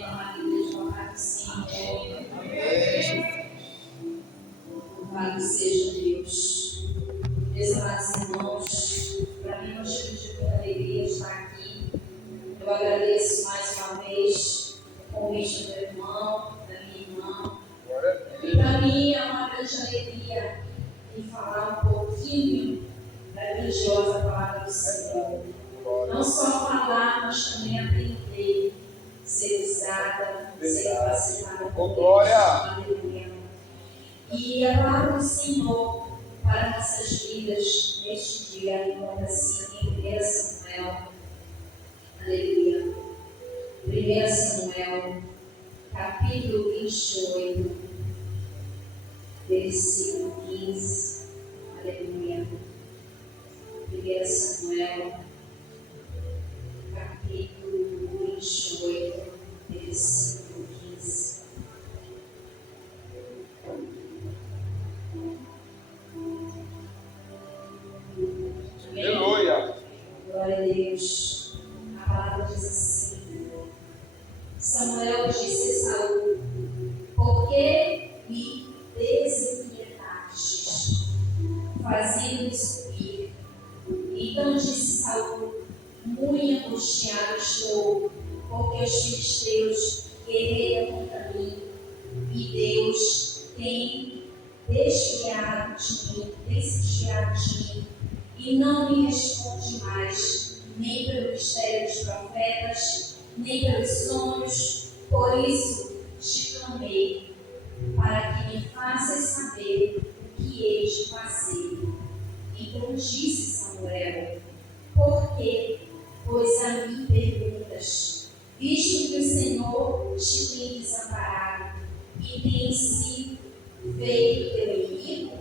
Louvado Senhor. Louvado seja Deus. Meus amados irmãos, para mim é um motivo de muita alegria estar aqui. Eu agradeço mais uma vez o convite do meu irmão, da minha irmã. E para mim é uma grande alegria em falar um pouquinho da grandiosa palavra do Senhor. Não só falar, mas também aprender, ser usada, ser capacitada por Deus. Aleluia. E a palavra do Senhor para nossas vidas neste dia encontra-se em 1 Samuel. Aleluia. 1 Samuel, capítulo 28, versículo 15. Aleluia. 1 Samuel, capítulo 28, versículo 15. Aleluia. Glória a Deus. A palavra diz assim: Samuel disse a Saul: por que me desinquietastes, fazendo-me subir? Então disse Saul: muito angustiado estou, porque os filisteus guerreiam contra mim, e Deus tem desviado de mim, e não me responde mais, nem pelo mistério dos profetas, nem pelos sonhos. Por isso te clamei, para que me faças saber o que hei de fazer. Então disse Samuel: por que, pois, a mim perguntas, visto que o Senhor te tem desamparado e tem sido feito teu inimigo?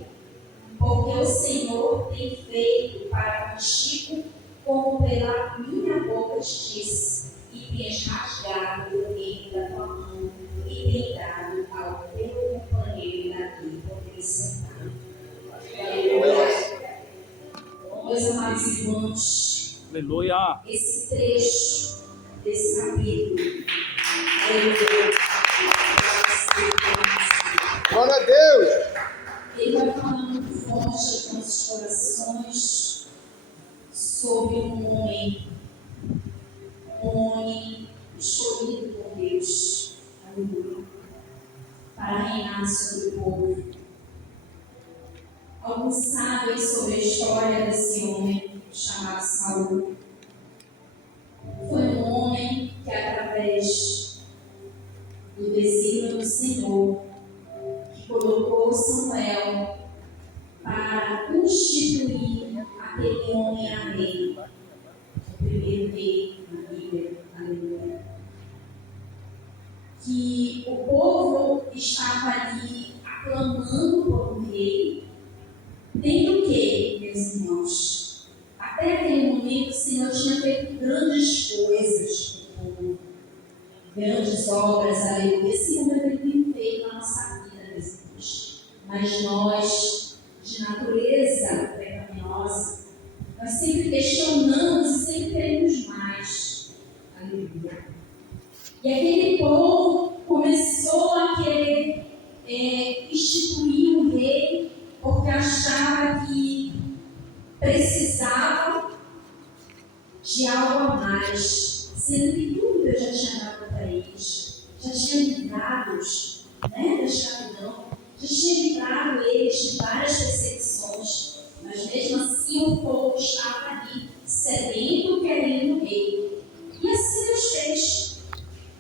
Porque o Senhor tem feito para contigo como pela minha boca te disse, e tens rasgado o meio da tua mão e tem dado ao teu companheiro Davi. Pode sentar. Aleluia. Meus amados irmãos, Aleluia. esse trecho desse capítulo, aleluia, Glória a Deus. ele vai falando muito forte aos nossos corações sobre um homem escolhido por Deus, aleluia, para reinar sobre o povo. Alguns sabem sobre a história desse homem chamado Saul. Foi um homem que, através do desígnio do Senhor, que colocou Samuel para constituir aquele homem a rei, o primeiro rei na Bíblia, aleluia. Que o povo estava ali aclamando por um rei, tendo que, meus irmãos, até aquele momento o Senhor tinha feito grandes coisas para o povo, grandes obras, aleluia. Esse momento ele tem feito na nossa vida, meus irmãos. Mas nós, de natureza pecaminosa, nós sempre questionamos e sempre queremos mais, aleluia. E aquele povo começou a querer instituir um rei, porque achava que precisava de algo a mais, sendo que tudo Deus já tinha dado para eles, já tinha livrado-os, da escravidão, já tinha livrado eles de várias perseguições, mas mesmo assim o povo estava ali, sedento, querendo um rei. E assim Deus fez,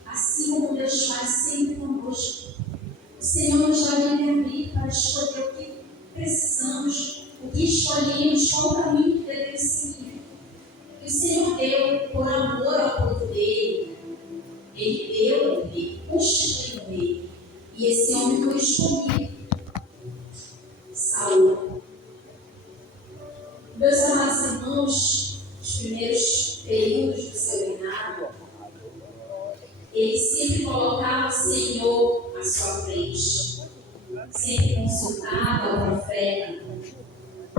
assim como Deus faz sempre conosco. O Senhor nos dá livre-arbítrio para escolher o que precisamos, o que escolhemos, qual o caminho que devemos seguir. E o Senhor deu por amor ao povo dele. Ele deu um rei, constituiu um rei. E esse homem foi escolhido, Saul. Meus amados irmãos, os primeiros períodos do seu reinado, ele sempre colocava o Senhor à sua frente, sempre consultava o profeta.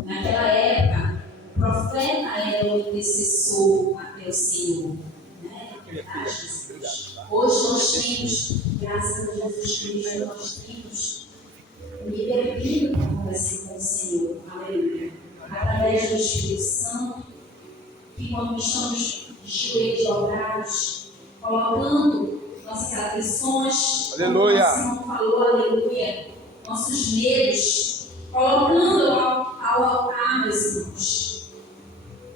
Naquela época, o profeta era o intercessor até o Senhor, né? Hoje nós temos, graças a Jesus Cristo, nós temos o livre-arbítrio para conversar com o Senhor. Aleluia. Através do Espírito Santo, que quando estamos de joelhos dobrados, colocando nossas aflições, Aleluia. como o Senhor falou, aleluia, nossos medos, colocando ao altar, meus irmãos.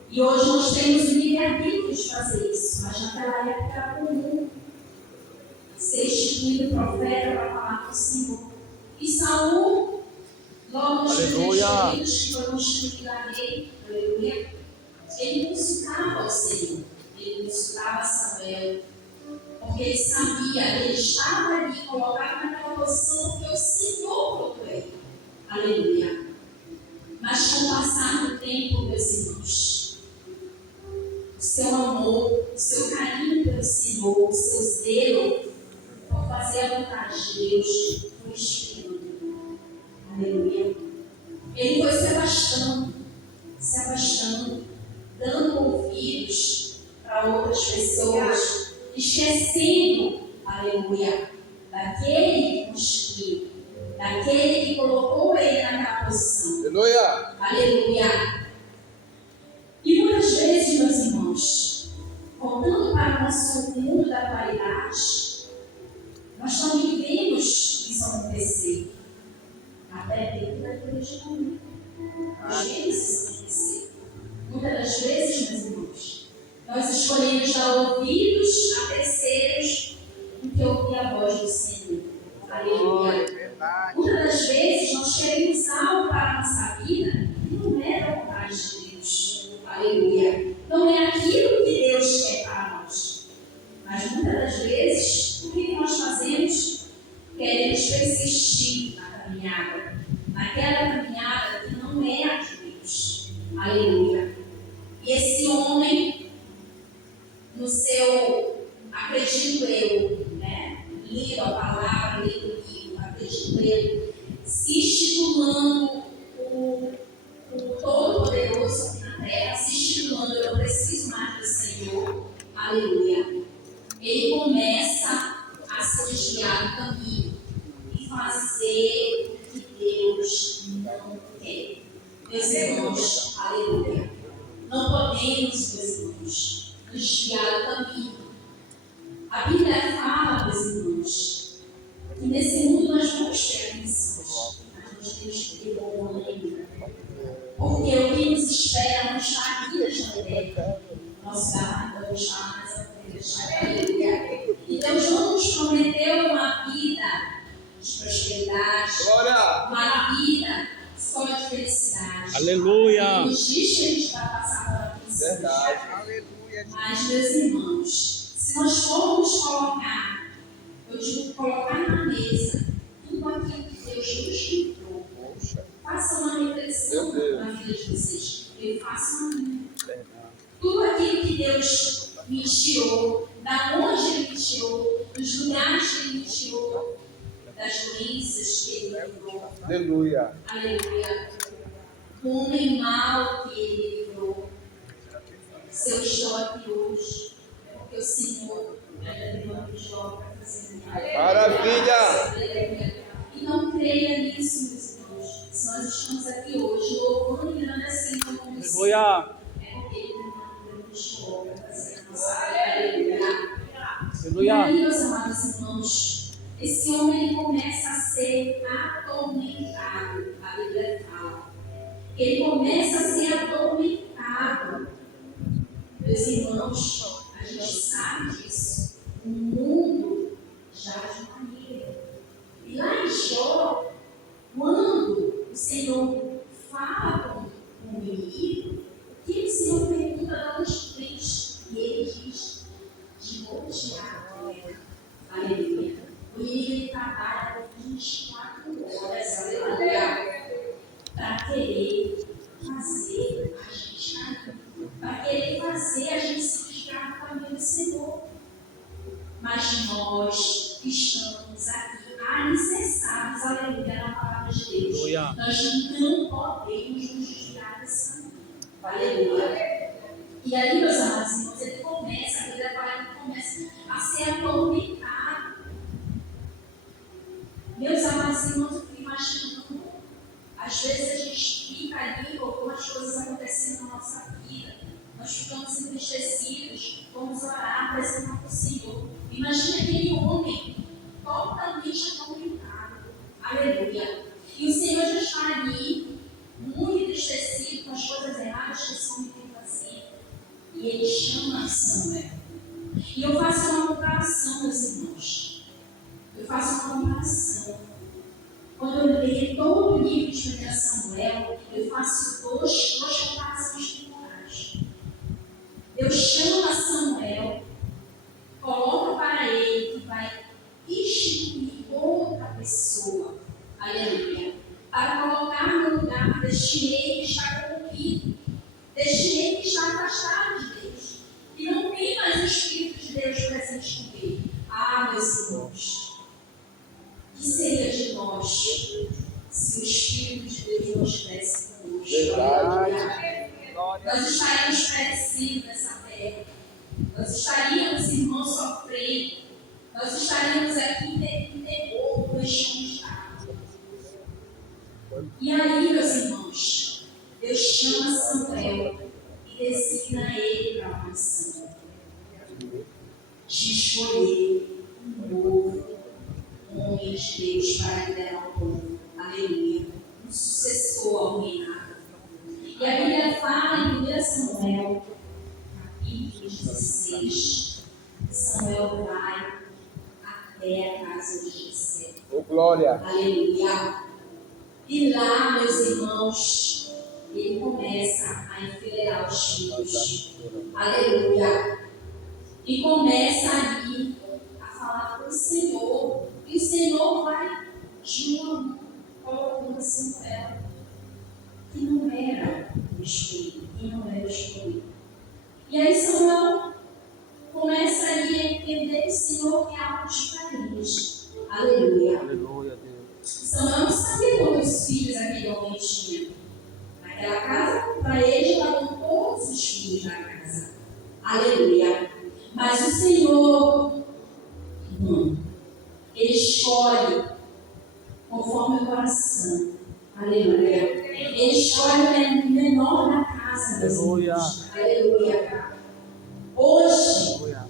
E hoje nós temos o livre-arbítrio de fazer isso, mas naquela época era comum ser instituído profeta para falar com o Senhor. E Saul, logo nos primeiros períodos que foi constituído a rei, aleluia, ele consultava o Senhor, ele consultava Samuel, porque ele sabia, ele estava ali colocado naquela posição porque o Senhor colocou ele. Aleluia. Mas com o passar do tempo, meus irmãos, o seu amor, o seu carinho pelo Senhor, o seu zelo por fazer a vontade de Deus foi esfriando. Aleluia. Ele foi se afastando, dando ouvidos para outras pessoas, esquecendo, aleluia, daquele que construiu, daquele que colocou ele naquela posição. Aleluia. Aleluia. E muitas vezes, meus irmãos, voltando para o nosso mundo da atualidade, nós também vemos isso acontecer. Até dentro da igreja também. Nós vemos isso acontecer. Muitas das vezes, meus irmãos, nós escolhemos dar ouvidos a terceiros do que ouvir a voz do Senhor. Aleluia. Muitas das vezes nós queremos algo para a nossa vida que não é da vontade de Deus. Aleluia. Não é aquilo que Deus quer para nós. Mas muitas das vezes, o que nós fazemos? Queremos persistir na caminhada. Naquela caminhada que não é a de Deus. Aleluia. E esse homem, no seu, acredito eu, lido a palavra, lido o livro, acredito eu, se estipulando o Todo-Poderoso aqui na terra, se estipulando, eu preciso mais do Senhor. Aleluia. Ele começa a se desviar do caminho e fazer o que Deus não quer. Meus irmãos, aleluia. Não podemos, meus irmãos, nos desviar do caminho. A Bíblia fala, meus irmãos, que nesse mundo nós vamos ter aflições, mas nós temos que ter bom ânimo. Porque o que nos espera não está aqui nesta terra. Nosso galardão está nas alturas. Aleluia. E Deus não nos prometeu uma vida de prosperidade, uma vida só de felicidade. Aleluia. Ele nos diz que a gente vai passar por aflições. Verdade. Aleluia. Mas, meus irmãos, se nós formos colocar, eu digo colocar na mesa tudo aquilo que Deus nos livrou, faça uma reflexão na vida de vocês. Eu faço a minha. Tudo aquilo que Deus me tirou, da onde Ele me tirou, dos lugares que Ele me tirou, das doenças que Ele me livrou. Aleluia. Aleluia. O homem mau que Ele livrou. Se eu estou aqui hoje, é porque o Senhor ainda tem uma obra para fazer. Maravilha. E não creia nisso, meus irmãos. Se nós estamos aqui hoje, louvando e agradecendo ao nome do Senhor, é porque Ele tem uma grande obra para fazer na nossa vida. E aí, meus amados irmãos, esse homem ele começa a ser atormentado. A Bíblia fala. Ele começa a ser atormentado. Meus irmãos, a gente sabe disso. O mundo jaz de maneira. E lá em Jó, quando o Senhor fala com o inimigo, o que o Senhor pergunta a onde vem? E ele diz, de rodear. Aleluia. O inimigo trabalha por 24 horas, aleluia, para querer fazer a gente cair, para querer fazer a gente se desviar do caminho do Senhor. Mas nós estamos aqui alicerçados, aleluia, na palavra de Deus. Aleluia. Nós não podemos nos desviar desse caminho. Aleluia. E aí, meus amados irmãos, ele começa, a Bíblia fala que começa a ser atormentado. Imagina aquele homem totalmente atormentado. Aleluia. E o Senhor já está ali, muito entristecido com as coisas erradas que esse homem tem fazido. E ele chama Samuel. E eu faço uma comparação, meus irmãos. Eu faço uma comparação. Quando eu leio todo o livro de 1 Samuel, eu faço duas comparações temporais. Deus chama Samuel, coloca para ele que vai instituir outra pessoa, aleluia, para colocar no lugar deste rei que está corrompido, deste rei que está afastado de Deus, e não tem mais o Espírito de Deus presente com ele. Ah, meus irmãos, o que seria de nós se o Espírito de Deus não estivesse conosco? Verdade. Nós estaríamos perecidos nessa terra. Nós estaríamos, irmãos, sofrendo. Nós estaríamos aqui em terror, no estado. E aí, meus irmãos, Deus chama Samuel e designa ele para uma missão. De escolher um novo homem de Deus para liderar o povo. Aleluia. Um sucessor ao reinado. E a Bíblia fala em 1 Samuel, capítulo 16, Samuel vai até a casa de Jessé. Oh, glória. Aleluia. E lá, meus irmãos, ele começa a enfileirar os filhos. Aleluia. E começa ali a falar com o Senhor. E o Senhor vai de uma mão colocando Samuel, que não era o escolhido, que não era o escolhido. E aí Samuel começa ali a entender que o Senhor quer algo diferente. Aleluia. Aleluia, Deus. Samuel não sabia quantos filhos aquele homem tinha. Naquela casa, para ele, estavam todos os filhos da casa. Aleluia. Mas o Senhor, ele escolhe conforme o coração. Aleluia. Ele escolhe o menor da casa. Aleluia. Aleluia. Hoje, Aleluia.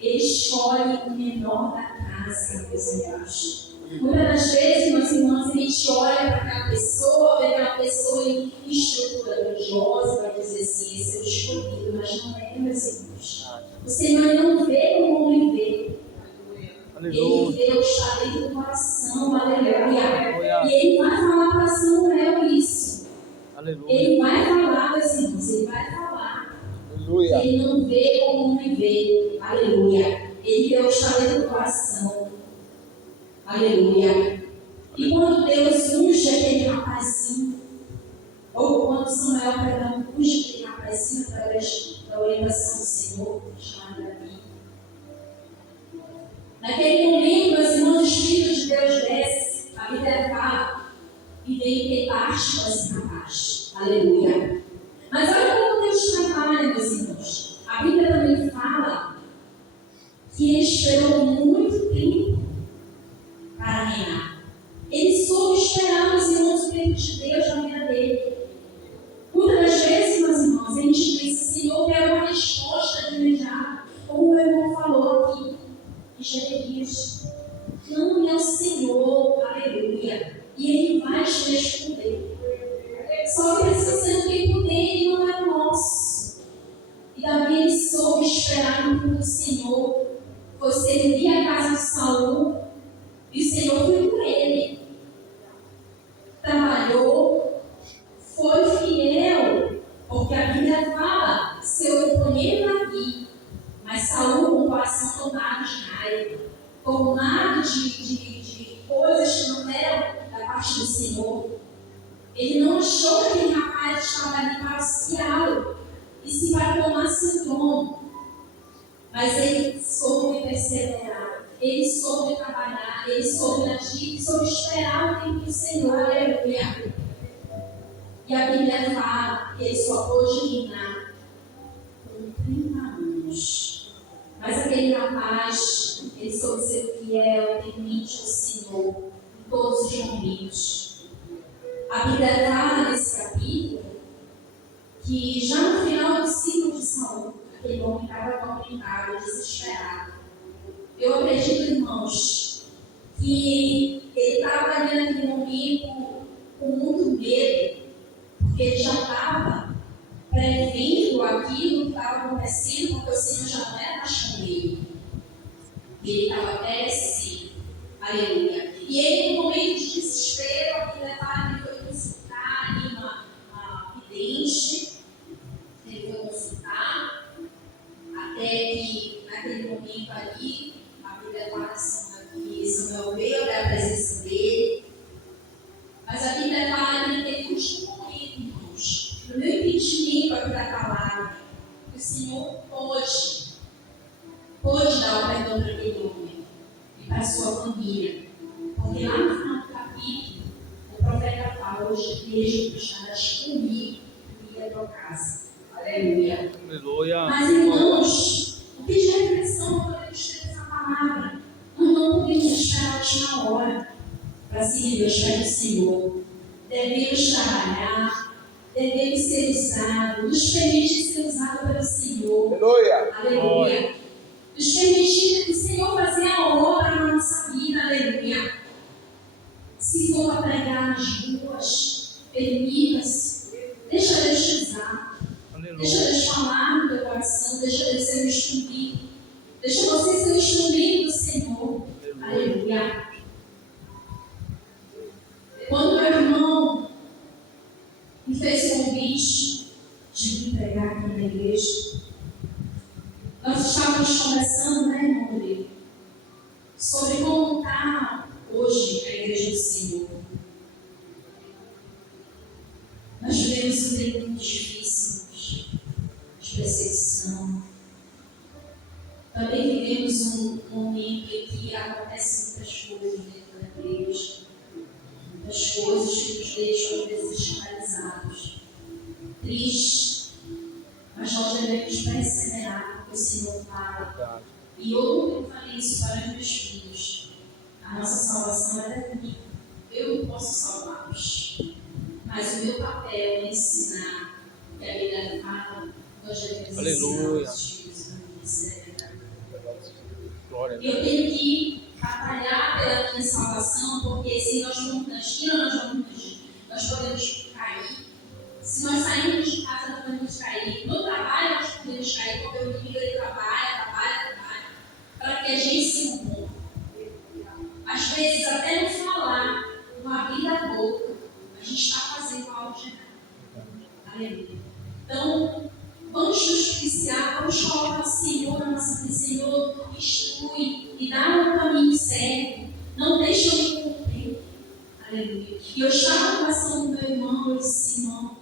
ele escolhe o menor da casa, meus irmãos. Muitas das vezes, meus irmãos, a gente olha para aquela pessoa, vê aquela pessoa em estrutura religiosa, vai dizer assim, esse é o escolhido, mas não é, meus irmãos. O Senhor não vê como o homem vê. Ele vê o que está dentro do coração, aleluia. E ele vai falar para Samuel isso. Aleluia. Ele vai falar, meus irmãos, ele vai falar. Aleluia. Ele não vê como o homem vê, aleluia. Ele vê o que está dentro do coração. Aleluia. E quando Deus unge aquele rapazinho, ou quando Samuel, unge aquele rapazinho através da orientação do Senhor, chamado Davi. Naquele momento, meus irmãos, o Espírito de Deus desce, a Bíblia fala, e vem ter parte com esse rapaz. Aleluia. Mas olha como Deus trabalha, meus irmãos. A Bíblia também fala que ele esperou muito tempo para reinar. Ele soube esperar, meus irmãos, o tempo de Deus na vida dele. Muitas das vezes, meus irmãos, a gente pensa, Senhor, quero uma resposta de imediato. Como o meu irmão falou aqui, de Jeremias. Clame ao Senhor, aleluia. E Ele vai te responder. Só que precisa ser o tempo dele, não é nosso. E Davi, ele soube esperar no tempo do Senhor. Foi servir a casa de Saul. E o Senhor foi com ele. Trabalhou, foi fiel, porque a Bíblia fala, seu companheiro Davi, mas Saul com o coração tomado de raiva, tomado de coisas que não eram da parte do Senhor. Ele não achou que aquele rapaz estava ali para auxiliá-lo, e se para tomar seu trono. Mas ele soube perseverar, ele soube trabalhar, ele soube agir, soube esperar o tempo do Senhor, aleluia. E a Bíblia fala que ele só pôde reinar com 30 anos. Mas aquele rapaz, ele soube ser fiel, temente ao Senhor, em todos os momentos. A Bíblia fala nesse capítulo que já no final do ciclo de Saul, aquele homem estava atormentado, desesperado. Eu acredito, irmãos, que ele estava ali naquele momento com muito medo, porque ele já estava prevendo aquilo que estava acontecendo, porque o Senhor já não era mais com ele. Ele estava perecendo. Aleluia. E ele, no momento de desespero, aqui levaram, ele foi consultar ali uma vidente. Ele foi consultar, até que naquele momento ali, a Bíblia fala que Samuel veio da presença dele. Mas a Bíblia fala que naquele último momento, irmãos, no meu entendimento aqui da palavra, que o Senhor pôde dar o perdão para aquele homem e para a sua família. Porque lá no final do capítulo, o profeta fala: hoje vejo puxadas comigo e ia para casa. Aleluia. Aleluia. Mas, irmãos, o que de reflexão podemos ter essa palavra? Nós não podemos esperar a última hora para seguir os pés do Senhor. Devemos trabalhar, devemos ser usados, nos permitir ser usados pelo Senhor. Aleluia. Aleluia. Nos permitir o Senhor fazer a obra na nossa vida. Aleluia. Se for para pregar nas ruas, permita-se. Deixa Deus te usar. Aleluia. Deixa Deus falar no teu coração. Deixa Deus ser um instrumento. Deixa você ser um instrumento do Senhor. Aleluia. Quando meu irmão me fez o convite de vir pregar aqui na igreja, nós estávamos conversando, né, irmão Rodrigo, sobre como está hoje a igreja do Senhor. Nós vivemos um tempo muito difícil de perseguição. Também vivemos um momento em que acontecem muitas coisas dentro da igreja, muitas coisas que nos deixam às vezes escandalizados, tristes, mas nós devemos perseverar, porque o Senhor fala. E eu falei isso para os meus filhos: a nossa salvação é daqui. Eu não posso salvá-los, mas o meu papel é ensinar, que a Bíblia fala, nós devemos ensinar nossos filhos a ser verdade. Eu tenho que batalhar pela minha salvação, porque se nós vamos na esquina, nós podemos cair. Se nós sairmos de casa, nós podemos cair. No trabalho, nós podemos cair, porque o inimigo ele trabalha, para que a gente se encontre. Às vezes, até não falar uma vida boa, a gente está fazendo algo de errado. Aleluia. Então, vamos nos policiar, vamos colocar o Senhor na nossa vida. Senhor, instrui e dá um caminho certo. Não deixa eu me cumprir. Aleluia. E eu estava conversando com meu irmão, eu disse: irmão,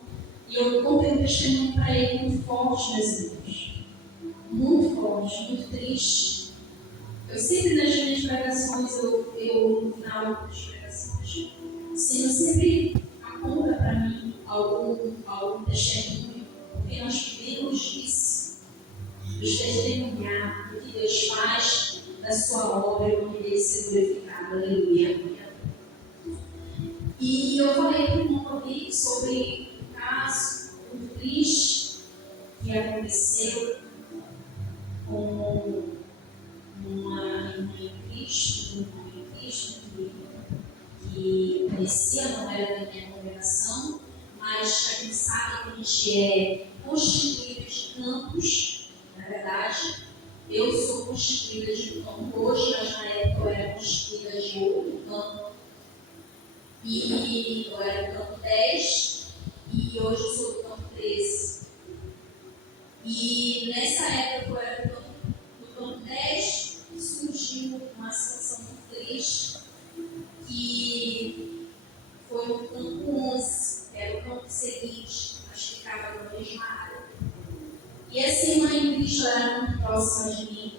e eu contei um testemunho para ele muito forte, meus irmãos. Muito forte, muito triste. Eu sempre nas minhas pregações, eu no final das pregações, o Senhor sempre aponta para mim algum testemunho, porque nós vivemos disso, nos testemunhar do que Deus faz da sua obra e o nome dele ser glorificado. Aleluia. E eu falei para o irmão Rodrigo sobre um caso muito triste que aconteceu com uma irmã em Cristo, que parecia não era da minha congregação, mas a gente sabe que a gente é constituído de campos. Na verdade, eu sou constituída de um campo hoje, mas na época eu era constituída de outro campo. E eu era do campo 10 e hoje eu sou do campo 13. E nessa época eu era do campo 10, surgiu uma situação muito triste, que foi no campo 11, que era o campo seguinte, acho que ficava na mesma área. E essa irmã em Cristo era muito próxima de mim,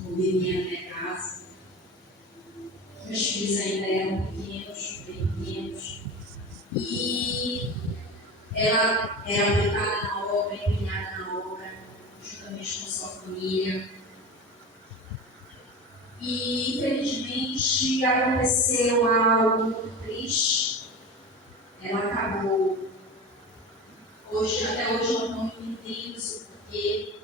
não vivia na minha casa. Meus filhos ainda eram pequenos, bem pequenos, e ela era aplicada na obra, empenhada na obra, juntamente com sua família. E infelizmente aconteceu algo muito triste. Ela acabou. Até hoje nós não entendemos o porquê,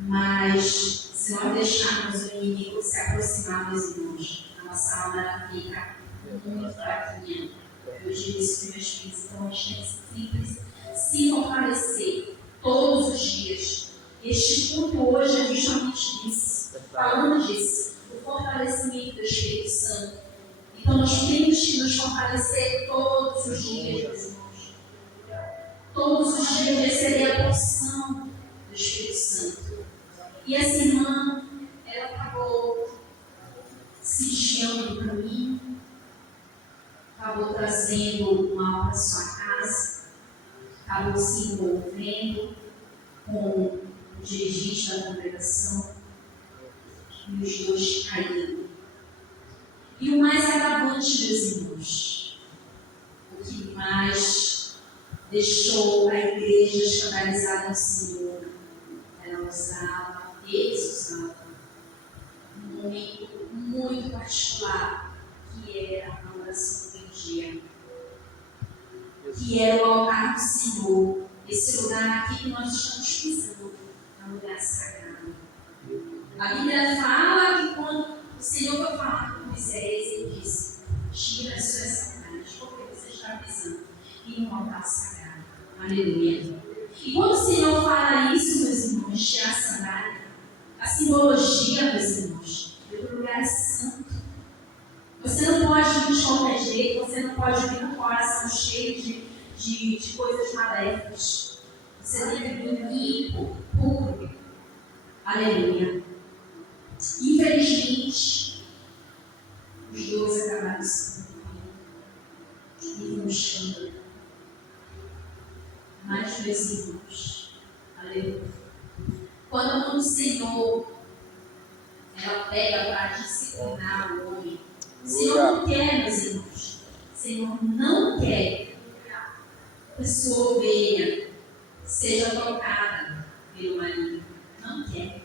mas Se nós deixarmos o inimigo se aproximar dos irmãos, a nossa alma fica muito fraquinha. Eu digo isso para meus filhos, então a gente tem que sempre se fortalecer todos os dias. Este culto hoje é justamente isso, falando disso, o fortalecimento do Espírito Santo. Então nós temos que nos fortalecer todos os dias, meus irmãos. Todos os dias receber a porção do Espírito Santo. E essa irmã, ela acabou se desviando do caminho, acabou trazendo o mal para sua casa, acabou se envolvendo com o dirigente da congregação e os dois caíram. E o mais agravante, meus irmãos, o que mais deixou a igreja escandalizada no Senhor, eles usavam um momento muito particular, que era a oração do dia, que era o altar do Senhor, esse lugar aqui que nós estamos pisando, é um lugar sagrado. A Bíblia fala que quando o Senhor foi falar com Moisés, ele disse: tira as suas sandálias, porque você está pisando em um altar sagrado. Aleluia. E quando o Senhor fala isso, meus irmãos, tirar a sandália, a simbologia, meus irmãos, do lugar santo. Você não pode vir de qualquer jeito, você não pode vir com o coração cheio de coisas maléficas. Você tem que vir limpo, puro. Aleluia. Infelizmente, os dois acabaram se buscando. Mas, meus irmãos, aleluia. Quando a mão do Senhor ela pega para disciplinar o homem, o Senhor não quer, meus irmãos, o Senhor não quer que a sua ovelha seja tocada pelo maligno. Não quer.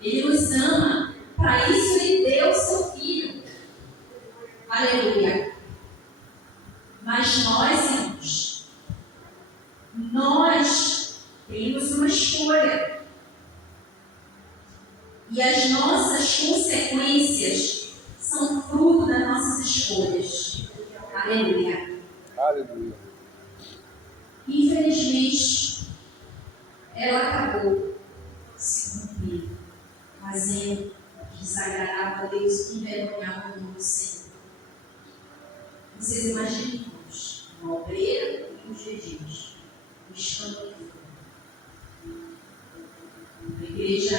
Ele nos ama, para isso ele deu o seu filho. Aleluia. Mas nós, irmãos, nós temos uma escolha. E as nossas consequências são fruto das nossas escolhas. Aleluia. Aleluia. Infelizmente, ela acabou se cumprindo, fazendo o que desagradava a Deus, envergonhava o nome do Senhor. Vocês imaginam, irmãos, uma obreira e os dirigentes, o escândalo que foi. A igreja,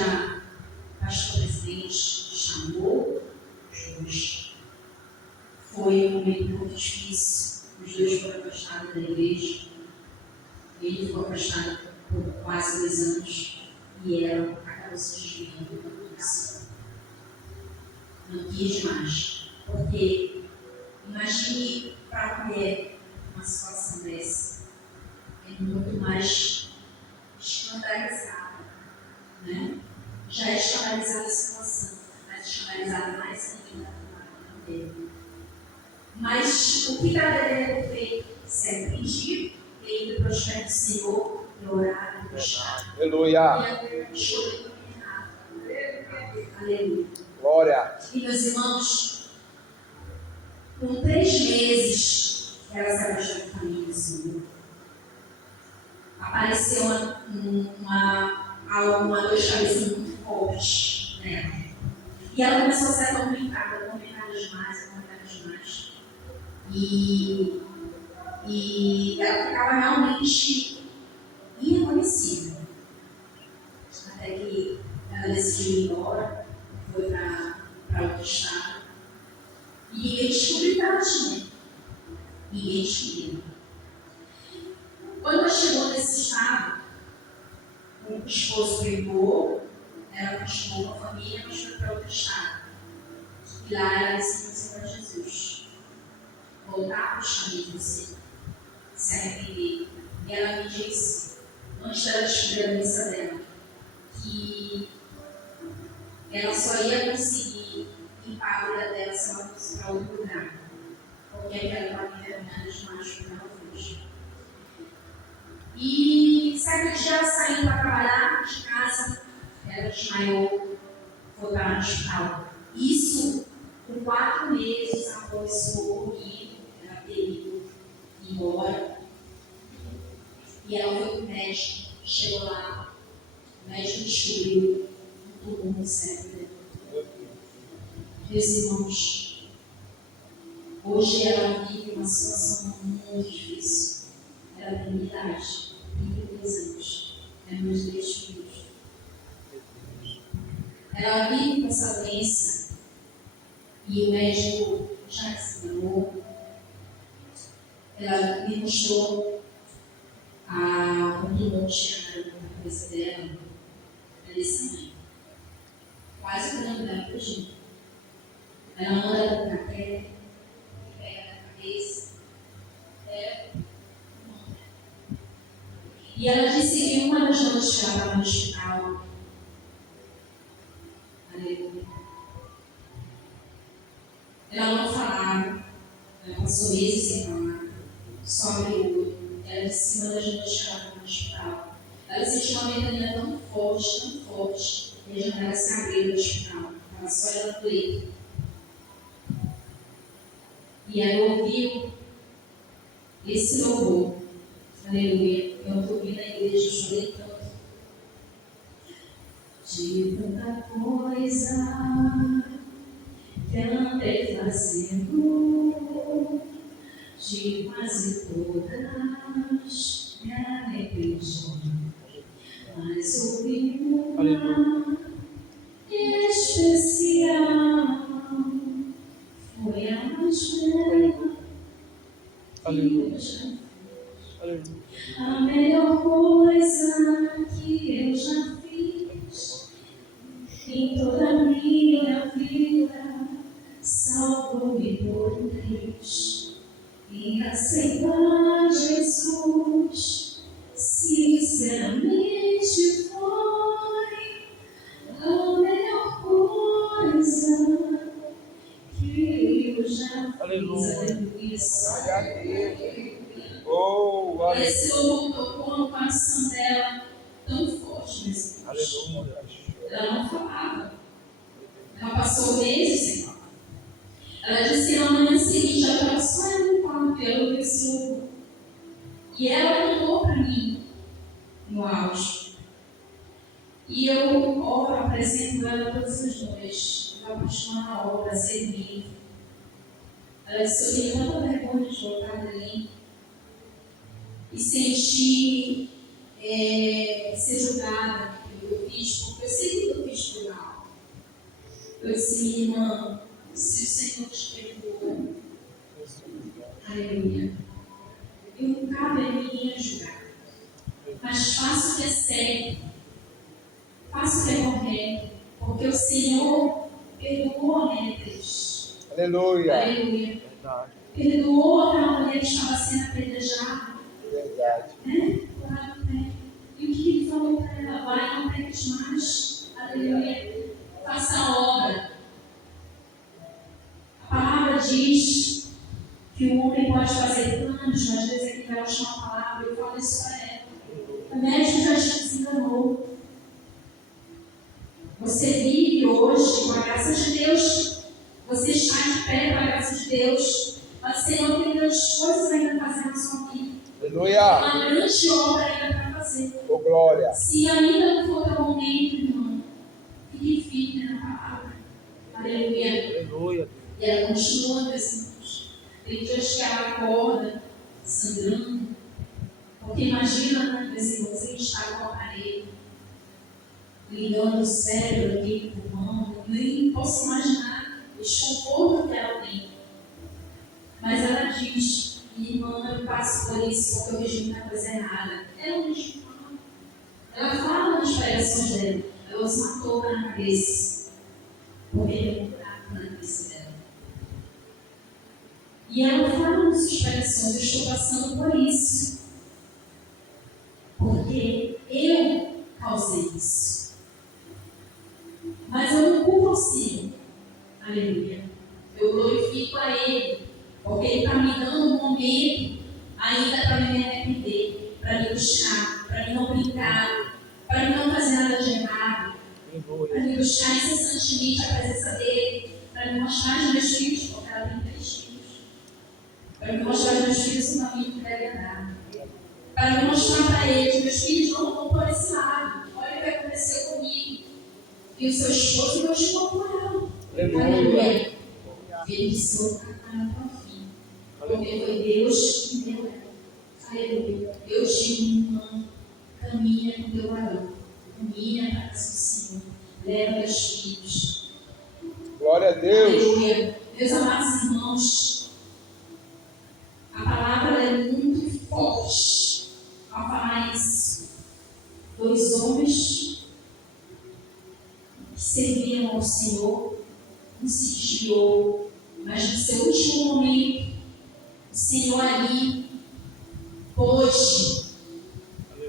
o pastor presidente chamou os dois. Foi um momento muito difícil. Os dois foram afastados da igreja. Ele foi afastado por quase 2 anos e ela acabou se desviando disso. Não quis mais. Porque imagine para a mulher uma situação dessa. É muito mais escandalizada, né? Já é escandalizada a situação, mas escandalizada mais ainda a dele. Mas o que ela deveria ter feito? Se arrependido, ter ido para os pés do Senhor e orar e buscar. Aleluia. E a escolha foi errada. Aleluia. Glória. E meus irmãos, com 3 meses que ela se afastou do caminho do Senhor, apareceu uma dor de cabeça muito forte nela. E ela começou a ser atormentada demais. E ela ficava realmente irreconhecível. Até que ela decidiu ir embora, foi para outro estado. E ninguém descobriu que ela tinha. Ninguém descobriu. Quando ela chegou nesse estado, o esposo brigou, ela continuou com a família, mas foi para outro estado. E lá ela decidiu para Jesus. Voltar para os caminhos do Senhor. Se arrepender. E ela me disse, antes dela descobrir a missa dela, que ela só ia conseguir limpar a vida dela se ela fosse para outro lugar. Porque ela estava envergonhada demais por ela fez. E certo dia ela saindo para trabalhar de casa, ela desmaiou, foi para o hospital. Isso por 4 meses após o ocorrido, ela ter ido embora. E ela foi para o médico, chegou lá, o médico descobriu um tumor no cérebro. Meus irmãos, hoje ela vive uma situação muito difícil. Ela tem idade, 32 anos, é mãe de 2 filhos. Ela vive com essa doença e o médico já examinou. Ela me mostrou um tumor que tinha na cabeça dela, desse tamanho. Quase o tamanho dela fugiu. Ela anda com café, pega na cabeça. E ela disse que uma das noites que ela estava no hospital, aleluia, ela não falava, ela passou meses sem falar, só abriu o olho. Ela disse que uma das noites que ela estava no hospital, ela sentiu uma ventania tão forte, e a janela se abriu no hospital, estava só ela no leito. E ela ouviu esse louvor, aleluia. Eu estou ouvindo na igreja, eu chorei tanto. De tanta coisa que andei fazendo, de quase todas me arrependi, mas ouvi uma especial, foi a mais bela. Aleluia. A melhor coisa que eu já fiz em toda a minha vida, salvou-me por um vez. E aceitar Jesus, sinceramente foi a melhor coisa que eu já fiz. Aleluia. Aleluia. Oh, aleluia. Esse louvor tocou no coração dela tão forte, meus irmãos. Aleluia. Ela não falava. Ela passou meses sem falar. Ela disse que na manhã seguinte ela estava só indo no quarto pelo desse louvor. E ela contou para mim no áudio. E eu oro, apresento ela todas as noites. Eu vou continuar na obra, servir. Ela disse: eu tenho tanta vergonha de voltar ali e sentir ser julgada pelo que eu fiz, porque eu sei que eu fiz por mal. Eu disse: minha irmã, se o Senhor te perdoa, aleluia, eu não cabe a mim julgar, mas faça o que é certo, faça o que é correto, porque o Senhor perdoou a minha Deus. Aleluia. Aleluia. Perdoou aquela mulher que estava sendo apedrejada. Verdade. Né? Lá no pé. E o que ele falou para ela? Vai, não peques mais. Aleluia. Faça a obra. A palavra diz que o homem pode fazer planos, mas às vezes ele vai achar uma palavra. Eu falo isso para ela. O médico já te desenganou. Você vive hoje, com a graça de Deus. Você está de pé com a graça de Deus. Mas o Senhor tem grandes coisas ainda a fazer na sua vida. Aleluia. Uma grande obra ainda para fazer. Oh, glória. Se ainda não for teu momento, irmão, fique firme na palavra. Aleluia. Aleluia. E ela continua, meus irmãos. Tem dias que ela acorda sangrando. Porque imagina, né, meus irmãos, ele está com o aparelho ligando o cérebro aqui, o pulmão. Nem posso imaginar o desconforto que ela tem. Mas ela diz: minha irmã, eu passo por isso porque eu vejo muita coisa errada. Ela não fala. Ela fala nas pregações dela. Ela se matou na cabeça. Porque ele é um buraco na cabeça dela. E ela fala nas suas pregações: eu estou passando por isso. Porque eu causei isso. Mas eu não culpo o Senhor. Aleluia. Eu glorifico a Ele. Porque Ele está me dando um momento ainda para me arrepender, para me buscar, para me não brincar, para me não fazer nada de errado. buscar incessantemente a presença dele, para me mostrar aos meus filhos, porque ela tem 3 filhos, para me mostrar aos meus filhos o caminho que deve andar, para me mostrar para eles, meus filhos não vão por esse lado, olha o que aconteceu comigo, e o seu esposo não chegou por ela. Aleluia. Ele disse: vou catar para o fim, porque foi Deus que me deu ela. Aleluia. Eu digo, irmã, caminha com teu varão, caminha para a casa do Senhor, leva teus filhos. Glória a Deus. Aleluia. Meus amados irmãos, a palavra é muito forte ao falar isso. 2 homens que serviam ao Senhor, um se desviou, mas no seu último momento, o Senhor ali pôde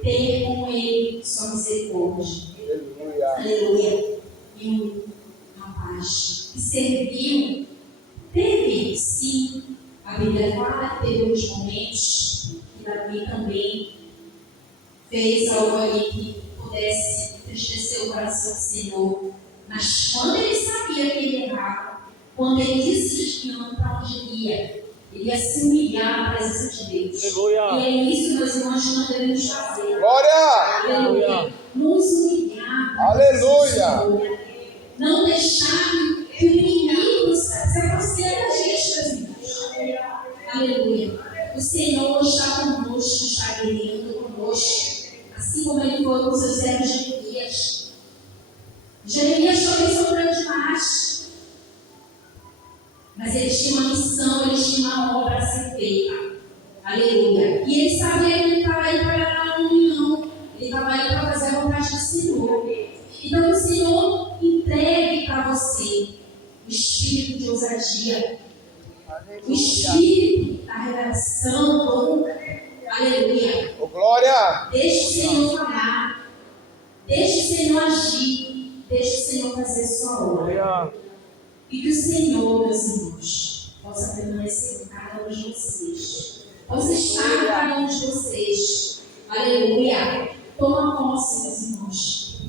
ter com ele sua misericórdia. Aleluia. Aleluia. E um rapaz que serviu, teve sim, a Bíblia fala que teve alguns momentos que Davi também fez algo ali que pudesse entristecer o coração do Senhor. Mas quando ele sabia que ele errava, quando ele decidiu para onde ele ia se humilhar na presença de Deus. Aleluia. E é isso, meus irmãos, que nós devemos fazer. Glória. Aleluia. Nos humilhar. Aleluia. Não deixar que o inimigo se aproxime da gente, meus irmãos. Aleluia. O Senhor está conosco, está guerreando conosco. Assim como ele foi com seus servos Jeremias. Jeremias também sofreu demais. Mas ele tinha uma missão, ele tinha uma obra a ser feita. Aleluia. E ele sabia que ele estava aí para a união. Ele estava aí para fazer a vontade do Senhor. Então o Senhor entregue para você o espírito de ousadia. O espírito da revelação. Aleluia. Oh, glória. Deixe o Senhor falar. Deixe o Senhor agir. Deixe o Senhor fazer sua obra. E que o Senhor, meus irmãos, possa permanecer com cada um de vocês. Possa estar com cada um de vocês. Aleluia. Toma posse, meus irmãos.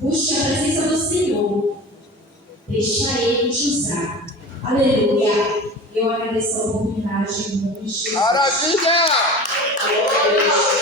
Busque a presença do Senhor. Deixa Ele te usar. Aleluia. Eu agradeço a oportunidade em nome de Jesus. Maravilha. Glória a Deus.